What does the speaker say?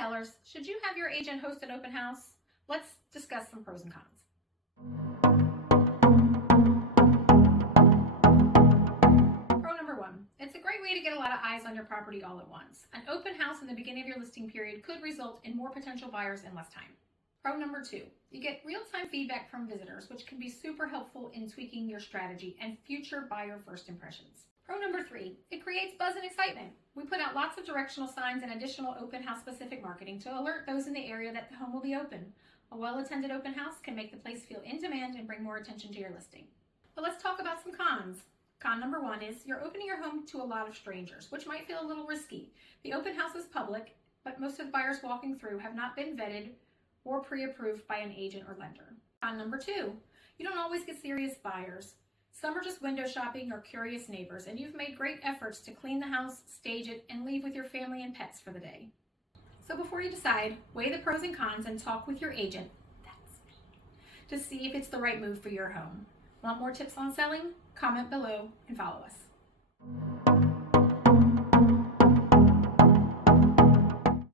sellers, should you have your agent host an open house? Let's discuss some pros and cons. Pro number one, it's a great way to get a lot of eyes on your property all at once. An open house in the beginning of your listing period could result in more potential buyers in less time. Pro number two, you get real-time feedback from visitors, which can be super helpful in tweaking your strategy and future buyer first impressions. Pro number three, it creates buzz and excitement. We put out lots of directional signs and additional open house specific marketing to alert those in the area that the home will be open. A well-attended open house can make the place feel in demand and bring more attention to your listing. But let's talk about some cons. Con number one is you're opening your home to a lot of strangers, which might feel a little risky. The open house is public, but most of the buyers walking through have not been vetted or pre-approved by an agent or lender. Con number two, you don't always get serious buyers. Some are just window shopping or curious neighbors, and you've made great efforts to clean the house, stage it, and leave with your family and pets for the day. So before you decide, weigh the pros and cons and talk with your agent, that's me, to see if it's the right move for your home. Want more tips on selling? Comment below and follow us.